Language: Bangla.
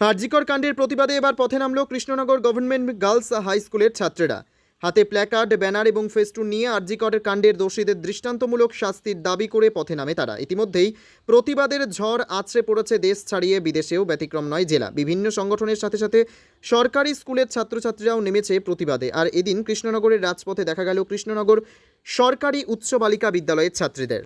হার্জিকর কাণ্ডের প্রতিবাদে এবার পথে নামল কৃষ্ণনগর গভর্নমেন্ট গার্লস হাই স্কুলের ছাত্রেরা। হাতে প্ল্যাকার্ড, ব্যানার এবং ফেস্টুন নিয়ে আরজিকরের কাণ্ডের দোষীদের দৃষ্টান্তমূলক শাস্তির দাবি করে পথে নামে তারা। ইতিমধ্যেই প্রতিবাদের ঝড় আছড়ে পড়েছে দেশ ছাড়িয়ে বিদেশেও ব্যতিক্রম নয় জেলা। বিভিন্ন সংগঠনের সাথে সাথে সরকারি স্কুলের ছাত্রছাত্রীরাও নেমেছে প্রতিবাদে। আর এদিন কৃষ্ণনগরের রাজপথে দেখা গেল কৃষ্ণনগর সরকারি উচ্চ বালিকা বিদ্যালয়ের ছাত্রীদের।